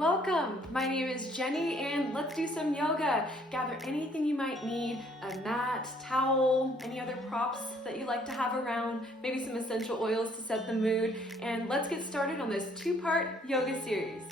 Welcome! My name is Jenny and let's do some yoga. Gather anything you might need, a mat, towel, any other props that you like to have around, maybe some essential oils to set the mood, and let's get started on this two-part yoga series.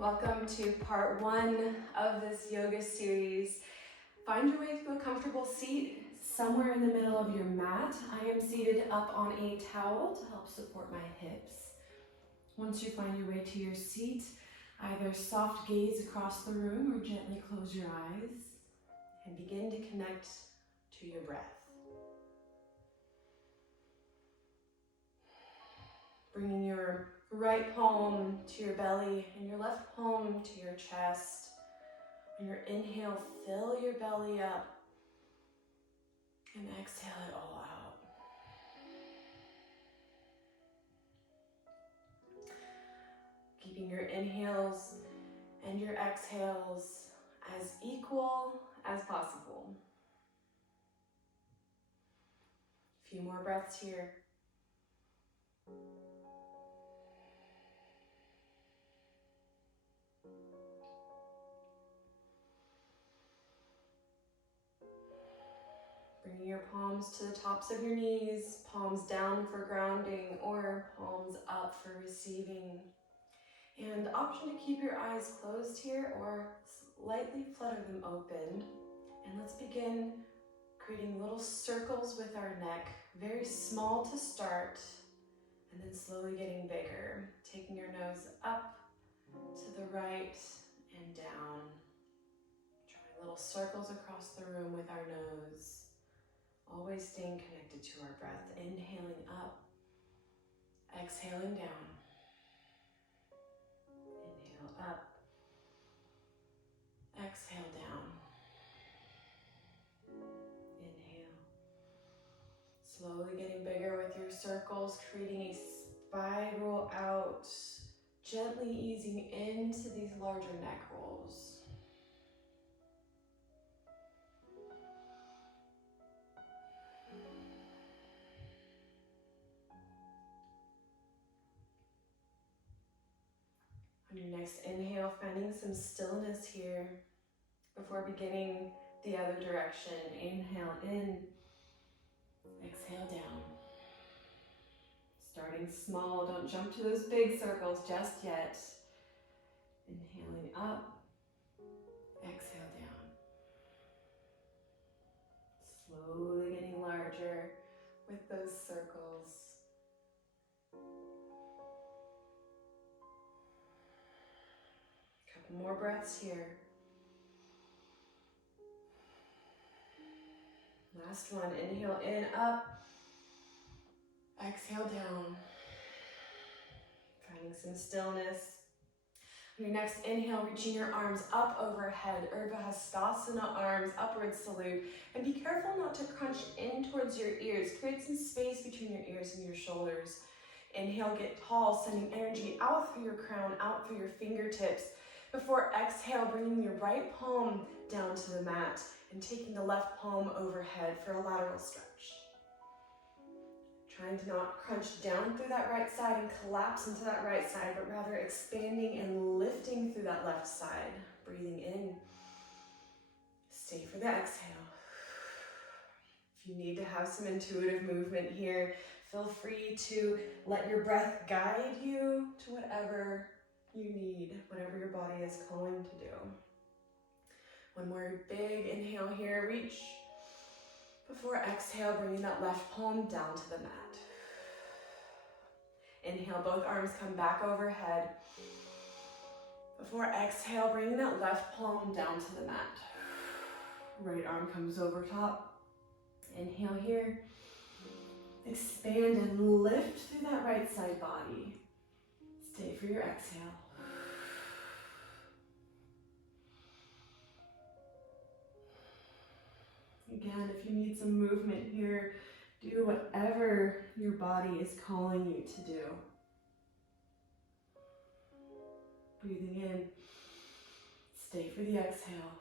Welcome to part one of this yoga series. Find your way to a comfortable seat somewhere in the middle of your mat. I am seated up on a towel to help support my hips. Once you find your way to your seat, either soft gaze across the room or gently close your eyes and begin to connect to your breath. Bringing your right palm to your belly and your left palm to your chest. On your inhale, fill your belly up and exhale it all out. Keeping your inhales and your exhales as equal as possible. A few more breaths here. Bringing your palms to the tops of your knees, palms down for grounding or palms up for receiving. And the option to keep your eyes closed here or slightly flutter them open. And let's begin creating little circles with our neck, very small to start, and then slowly getting bigger. Taking your nose up to the right and down. Drawing little circles across the room with our nose. Always staying connected to our breath. Inhaling up, exhaling down. Inhale up, exhale down. Inhale. Slowly getting bigger with your circles, creating a spiral out, gently easing into these larger neck rolls. On your next inhale, finding some stillness here before beginning the other direction. Inhale in, exhale down. Starting small, don't jump to those big circles just yet. Inhaling up, exhale down. Slowly getting larger with those circles. Couple more breaths here. Last one, inhale in, up. Exhale down. Finding some stillness. On your next inhale, reaching your arms up overhead, Urdhva Hastasana, arms, upward salute. And be careful not to crunch in towards your ears. Create some space between your ears and your shoulders. Inhale, get tall, sending energy out through your crown, out through your fingertips. Before exhale, bringing your right palm down to the mat and taking the left palm overhead for a lateral stretch. Trying to not crunch down through that right side and collapse into that right side, but rather expanding and lifting through that left side. Breathing in. Stay for the exhale. If you need to have some intuitive movement here, feel free to let your breath guide you to whatever you need, whatever your body is calling to do. One more big inhale here, reach. Before exhale, bringing that left palm down to the mat. Inhale, both arms come back overhead. Before exhale, bringing that left palm down to the mat. Right arm comes over top. Inhale here. Expand and lift through that right side body. Stay for your exhale. Again, if you need some movement here, do whatever your body is calling you to do. Breathing in. Stay for the exhale.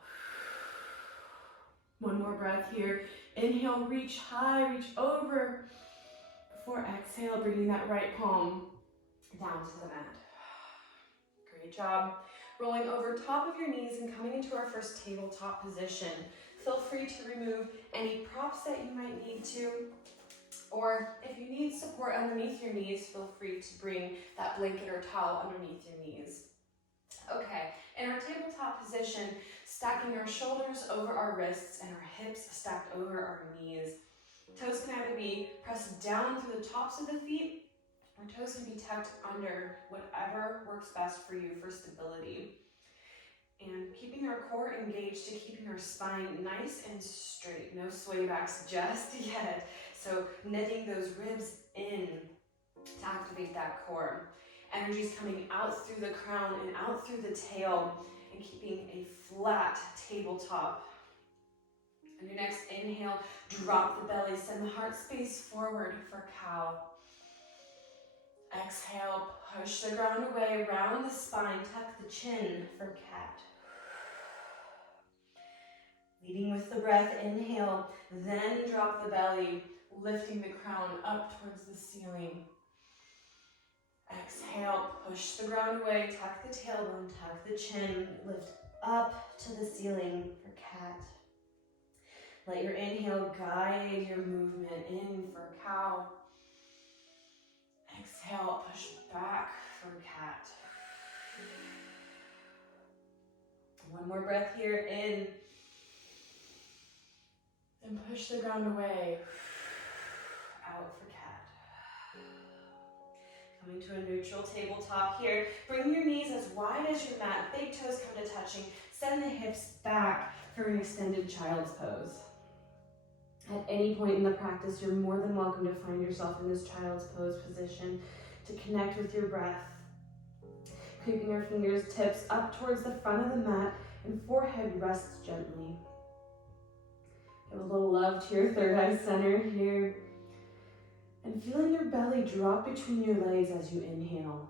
One more breath here. Inhale, reach high, reach over. Before exhale, bringing that right palm down to the mat. Great job. Rolling over top of your knees and coming into our first tabletop position. Feel free to remove any props that you might need to, or if you need support underneath your knees, feel free to bring that blanket or towel underneath your knees. Okay, in our tabletop position, stacking our shoulders over our wrists and our hips stacked over our knees. Toes can either be pressed down through the tops of the feet, or toes can be tucked under, whatever works best for you for stability. And keeping our core engaged to keeping our spine nice and straight. No sway backs just yet. So knitting those ribs in to activate that core. Energy's coming out through the crown and out through the tail, and keeping a flat tabletop. On your next inhale, drop the belly, send the heart space forward for cow. Exhale, push the ground away, round the spine, tuck the chin for cat. Leading with the breath, inhale, then drop the belly, lifting the crown up towards the ceiling. Exhale, push the ground away, tuck the tailbone, tuck the chin, lift up to the ceiling for cat. Let your inhale guide your movement in for cow. Exhale, push back for cat. One more breath here, in. And push the ground away, out for cat. Coming to a neutral tabletop here. Bring your knees as wide as your mat. Big toes come to touching. Send the hips back for an extended child's pose. At any point in the practice, you're more than welcome to find yourself in this child's pose position to connect with your breath. Creeping our fingertips up towards the front of the mat and forehead rests gently. Give a little love to your third eye center here. And feeling your belly drop between your legs as you inhale.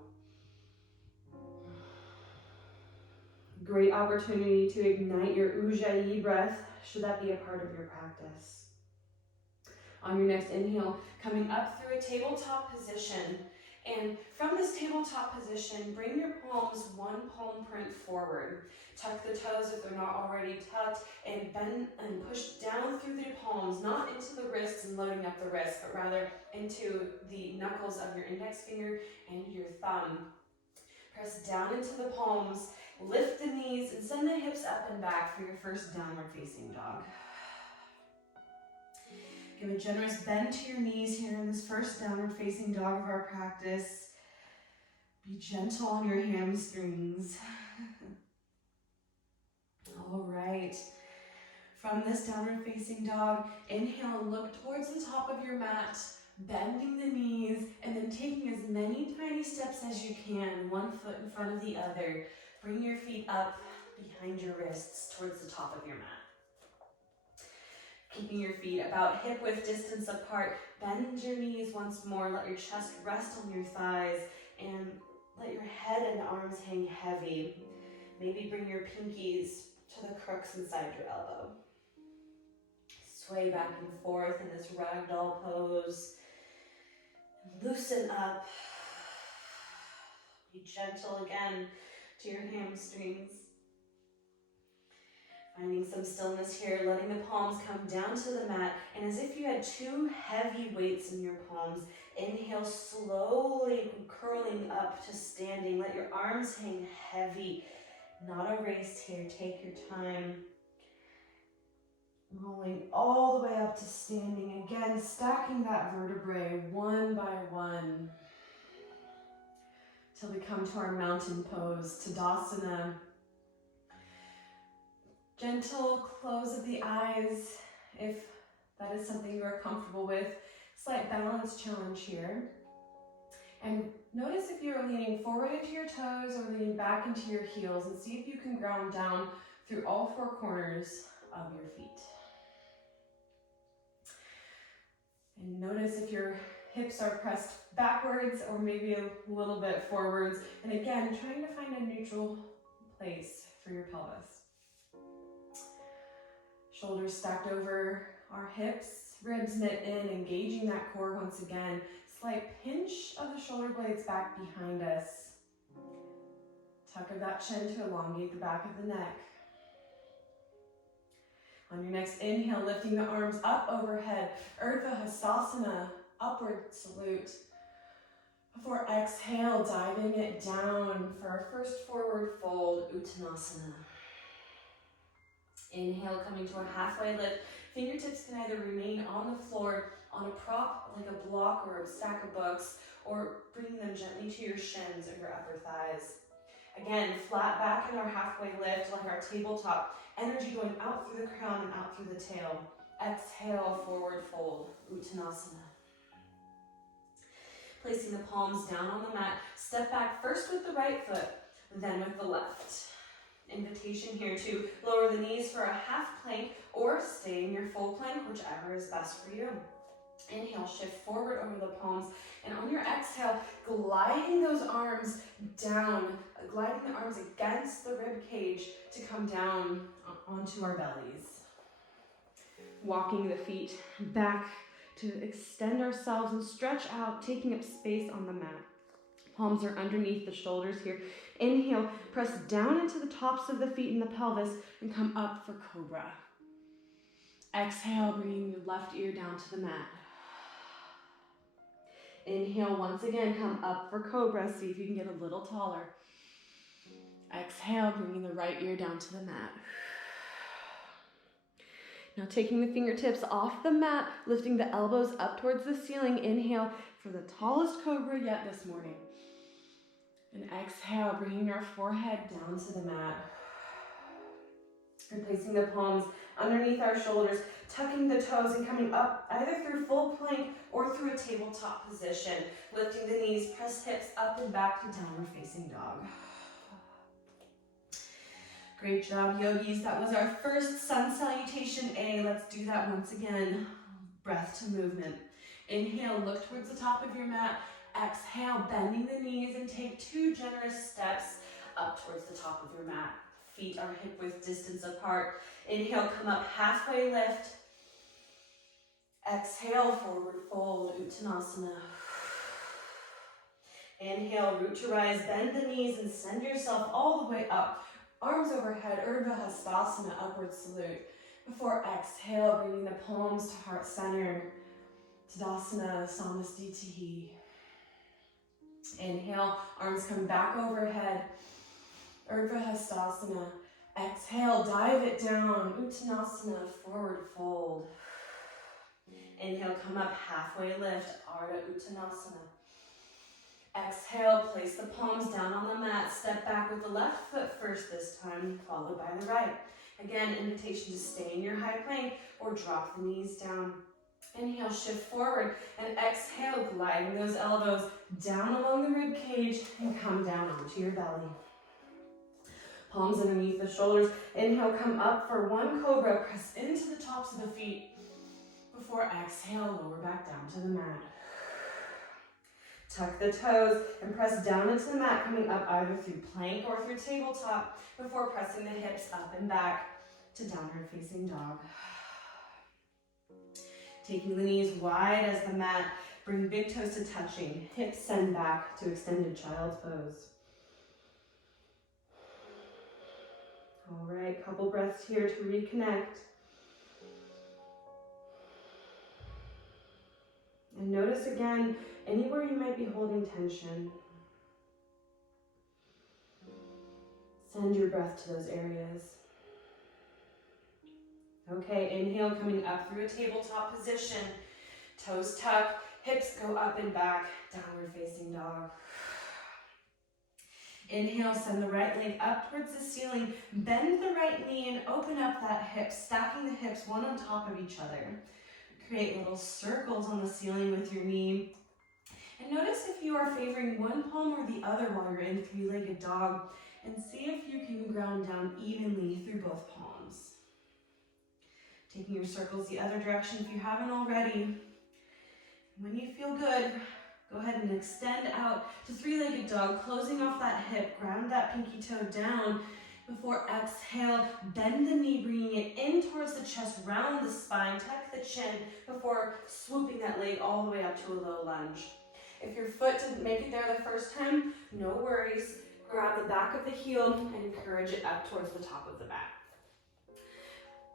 Great opportunity to ignite your Ujjayi breath, should that be a part of your practice. On your next inhale, coming up through a tabletop position. And from this tabletop position, bring your palms one palm print forward. Tuck the toes if they're not already tucked, and bend and push down through the palms, not into the wrists and loading up the wrists, but rather into the knuckles of your index finger and your thumb. Press down into the palms, lift the knees, and send the hips up and back for your first downward facing dog. Give a generous bend to your knees here in this first downward facing dog of our practice. Be gentle on your hamstrings. All right. From this downward facing dog, inhale, look towards the top of your mat, bending the knees, and then taking as many tiny steps as you can, one foot in front of the other. Bring your feet up behind your wrists towards the top of your mat. Keeping your feet about hip width distance apart, bend your knees once more, let your chest rest on your thighs, and let your head and arms hang heavy. Maybe bring your pinkies to the crooks inside your elbow. Sway back and forth in this ragdoll pose. Loosen up. Be gentle again to your hamstrings. Finding some stillness here, letting the palms come down to the mat, and as if you had two heavy weights in your palms, inhale, slowly curling up to standing. Let your arms hang heavy. Not a race here, take your time. Rolling all the way up to standing. Again, stacking that vertebrae one by one. Till we come to our mountain pose, Tadasana. Gentle close of the eyes, if that is something you are comfortable with. Slight balance challenge here. And notice if you're leaning forward into your toes or leaning back into your heels, and see if you can ground down through all four corners of your feet. And notice if your Hips are pressed backwards or maybe a little bit forwards. And again, trying to find a neutral place for your pelvis. Shoulders stacked over our hips, ribs knit in, engaging that core once again. Slight pinch of the shoulder blades back behind us. Tuck of that chin to elongate the back of the neck. On your next inhale, lifting the arms up overhead, Urdhva Hastasana, upward salute. Before exhale, diving it down for our first forward fold, Uttanasana. Inhale, coming to a halfway lift. Fingertips can either remain on the floor, on a prop like a block or a stack of books, or bringing them gently to your shins or your upper thighs. Again, flat back in our halfway lift, like our tabletop. Energy going out through the crown and out through the tail. Exhale, forward fold, Uttanasana. Placing the palms down on the mat. Step back first with the right foot, then with the left. Invitation here to lower the knees for a half plank or stay in your full plank, whichever is best for you. Inhale, shift forward over the palms, and on your exhale, gliding those arms down, gliding the arms against the rib cage to come down onto our bellies. Walking the feet back to extend ourselves and stretch out, taking up space on the mat. Palms are underneath the shoulders here. Inhale, press down into the tops of the feet and the pelvis and come up for cobra. Exhale, bringing your left ear down to the mat. Inhale, once again, come up for cobra. See if you can get a little taller. Exhale, bringing the right ear down to the mat. Now taking the fingertips off the mat, lifting the elbows up towards the ceiling. Inhale for the tallest cobra yet this morning. And exhale, bringing our forehead down to the mat. Replacing the palms underneath our shoulders, tucking the toes and coming up either through full plank or through a tabletop position. Lifting the knees, press hips up and back to downward facing dog. Great job, yogis. That was our first sun salutation A. Let's do that once again. Breath to movement. Inhale, look towards the top of your mat. Exhale, bending the knees and take 2 generous steps up towards the top of your mat. Feet are hip width distance apart. Inhale, come up, halfway lift. Exhale, forward fold, Uttanasana. Inhale, root to rise, bend the knees and send yourself all the way up. Arms overhead, Urdhva Hastasana, upward salute. Before exhale, bringing the palms to heart center. Tadasana, Samasthiti. Inhale, arms come back overhead. Urdhva Hastasana. Exhale, dive it down. Uttanasana, forward fold. Inhale, come up, halfway lift. Ardha Uttanasana. Exhale, place the palms down on the mat. Step back with the left foot first this time, followed by the right. Again, invitation to stay in your high plank or drop the knees down. Inhale, shift forward, and exhale, gliding those elbows down along the rib cage and come down onto your belly. Palms underneath the shoulders. Inhale, come up for 1 cobra. Press into the tops of the feet. Before exhale, lower back down to the mat. Tuck the toes and press down into the mat, coming up either through plank or through tabletop before pressing the hips up and back to downward facing dog. Taking the knees wide as the mat, bring big toes to touching, hips send back to extended child's pose. All right, couple breaths here to reconnect. And notice again, anywhere you might be holding tension. Send your breath to those areas. Okay, inhale, coming up through a tabletop position. Toes tuck, hips go up and back, downward facing dog. Inhale, send the right leg up towards the ceiling. Bend the right knee and open up that hip, stacking the hips one on top of each other. Create little circles on the ceiling with your knee. And notice if you are favoring one palm or the other while you're in 3-legged dog, and see if you can ground down evenly through both palms. Taking your circles the other direction if you haven't already. When you feel good, go ahead and extend out to three-legged dog, closing off that hip, ground that pinky toe down. Before exhale, bend the knee, bringing it in towards the chest, round the spine, tuck the chin before swooping that leg all the way up to a low lunge. If your foot didn't make it there the first time, no worries. Grab the back of the heel and encourage it up towards the top of the mat.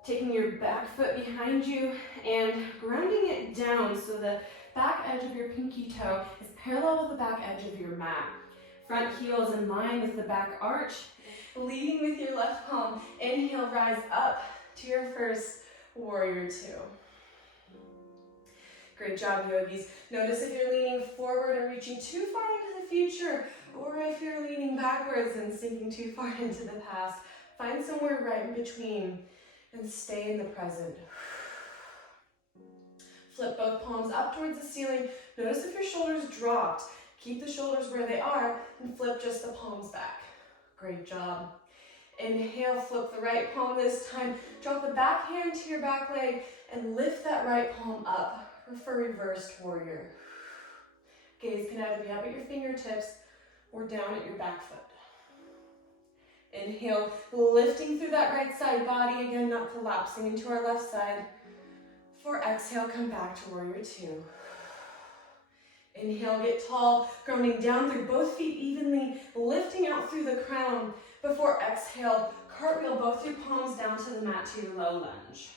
Taking your back foot behind you and grounding it down so the back edge of your pinky toe is parallel with the back edge of your mat. Front heel is in line with the back arch. Leading with your left palm, inhale, rise up to your first warrior two. Great job, yogis. Notice if you're leaning forward and reaching too far into the future, or if you're leaning backwards and sinking too far into the past. Find somewhere right in between and stay in the present. Flip both palms up towards the ceiling. Notice if your shoulders dropped. Keep the shoulders where they are and flip just the palms back. Great job. Inhale, flip the right palm this time. Drop the back hand to your back leg and lift that right palm up for reversed warrior. Gaze can either be up at your fingertips or down at your back foot. Inhale, lifting through that right side body, again, not collapsing into our left side. For exhale, come back to warrior two. Inhale, get tall, grounding down through both feet evenly, lifting out through the crown. Before exhale, cartwheel both your palms down to the mat to your low lunge.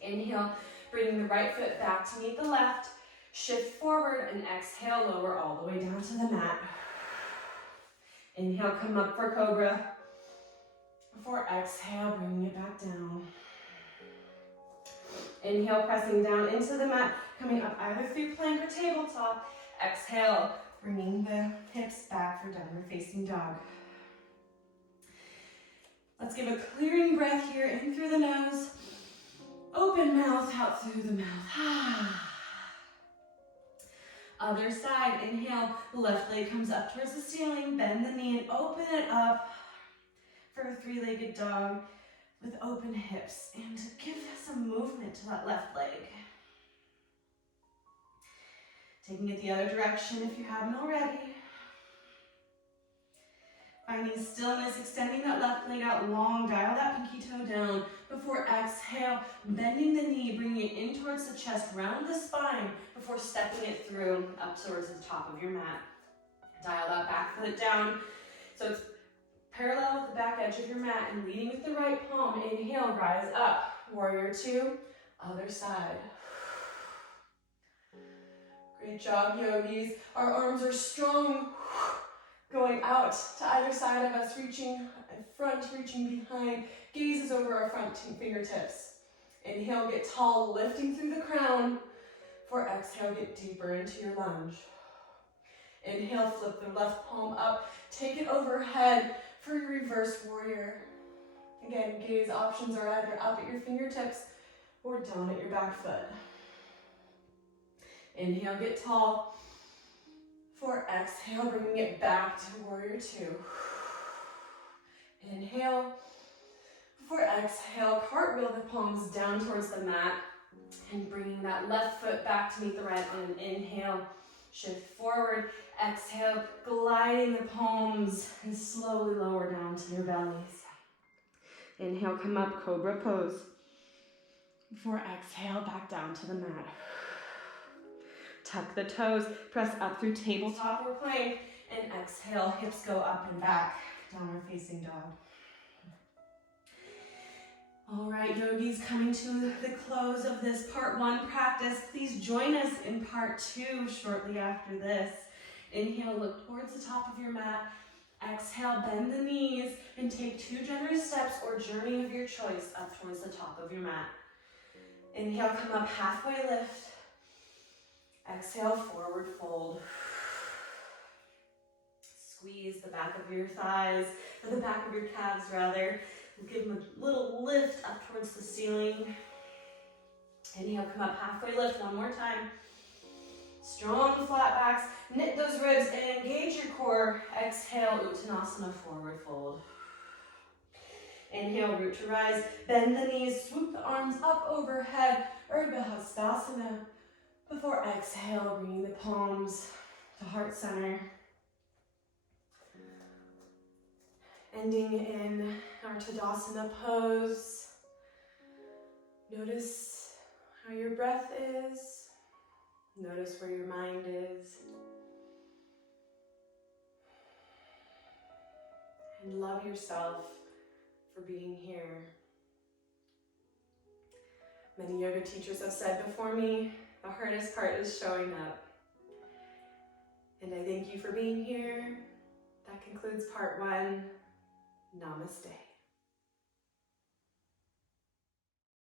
Inhale, bringing the right foot back to meet the left. Shift forward and exhale, lower all the way down to the mat. Inhale, come up for cobra. Before exhale, bringing it back down. Inhale, pressing down into the mat, coming up either through plank or tabletop. Exhale, bringing the hips back for downward facing dog. Let's give a clearing breath here, in through the nose, open mouth, out through the mouth. Other side, inhale, left leg comes up towards the ceiling, bend the knee and open it up for a three-legged dog with open hips, and give some movement to that left leg. Taking it the other direction if you haven't already. Finding stillness, extending that left leg out long, dial that pinky toe down. Before exhale, bending the knee, bringing it in towards the chest, round the spine before stepping it through up towards the top of your mat. Dial that back foot down so it's parallel with the back edge of your mat, and leading with the right palm. Inhale, rise up. Warrior two, other side. Great job, yogis. Our arms are strong, going out to either side of us, reaching in front, reaching behind. Gaze is over our front fingertips. Inhale, get tall, lifting through the crown. For exhale, get deeper into your lunge. Inhale, flip the left palm up, take it overhead for your reverse warrior. Again, gaze options are either up at your fingertips or down at your back foot. Inhale, get tall. For exhale, bringing it back to warrior two. Inhale. For exhale, cartwheel the palms down towards the mat and bringing that left foot back to meet the right one. Inhale, shift forward. Exhale, gliding the palms and slowly lower down to your bellies. Inhale, come up, cobra pose. Before exhale, back down to the mat. Tuck the toes, press up through tabletop or plank, and exhale, hips go up and back, downward facing dog. All right, yogis, coming to the close of this part one practice. Please join us in part two shortly after this. Inhale, look towards the top of your mat. Exhale, bend the knees and take two generous steps or journey of your choice up towards the top of your mat. Inhale, come up, halfway lift. Exhale, forward fold. Squeeze the back of your thighs, or the back of your calves rather. Give them a little lift up towards the ceiling. Inhale, come up, halfway lift, one more time. Strong flat backs, knit those ribs and engage your core. Exhale, Uttanasana, forward fold. Inhale, root to rise, bend the knees, swoop the arms up overhead, Urdhva Hastasana. Before exhale, bringing the palms to heart center. Ending in our Tadasana pose. Notice how your breath is. Notice where your mind is. And love yourself for being here. Many yoga teachers have said before me, the hardest part is showing up. And I thank you for being here. That concludes part 1. Namaste.